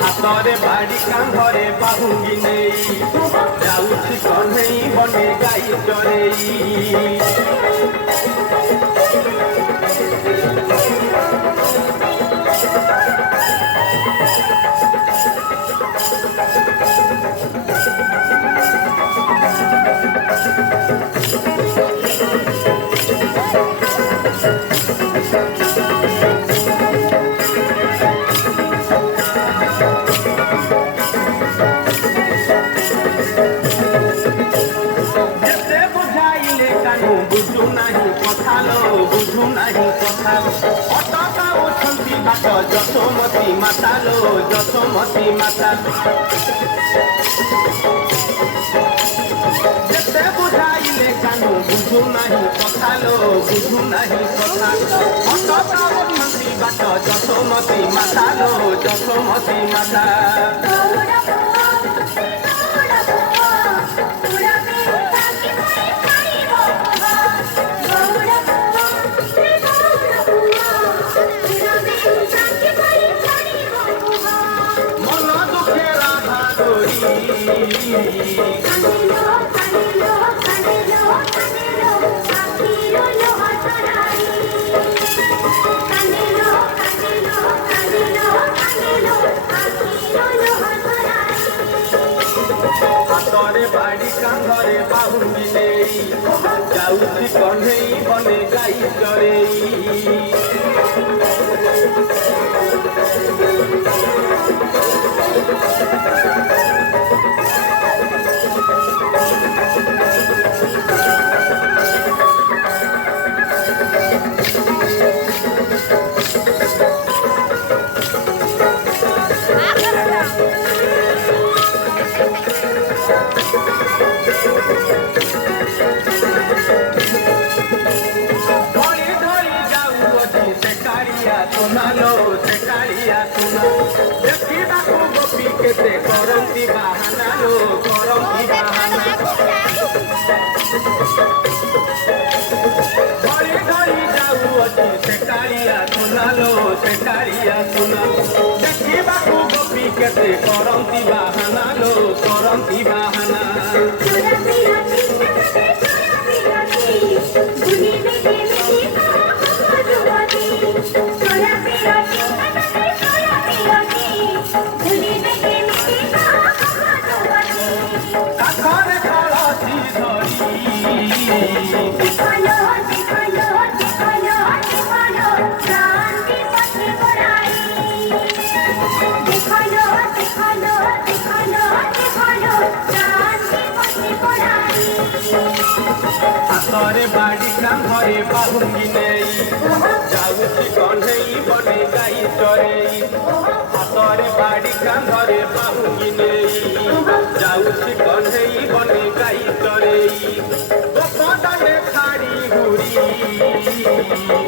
हातरे बाड़ी कांधरे बाहुंगी नहीं जाऊँगी कन्हई बने गाई चरेई बुझु नहीं कथा लो बुझु नहीं कथा अटका उठंती बाट जसोमती माता लो जसोमती माता जेते बुझाइले कानु बुझु नहीं कथा लो बुझु नहीं कथा अटका उठंती बाट जसोमती माता लो जसोमती माता हातरे बाड़ी कांधरे बाहुंगी नहीं जाऊँगी कन्हई बने गाई चरेई सुनालो से कालिया सुना देखा को गोपी के से करती बहाना लो करती बहाना घड़ी घड़ी जाऊ अति से कालिया सुनालो से कालिया सुना देखा को गोपी के से करती बहाना लो करती बहाना हातरे बाड़ी कांधरे बाहुंगी नहीं जाऊँगी कन्हई बने गाई चरेई हातरे बाड़ी कांधरे बाहुंगी नहीं जाऊँगी कन्हई बने गाई चरेई तो पदले खाड़ी हुरी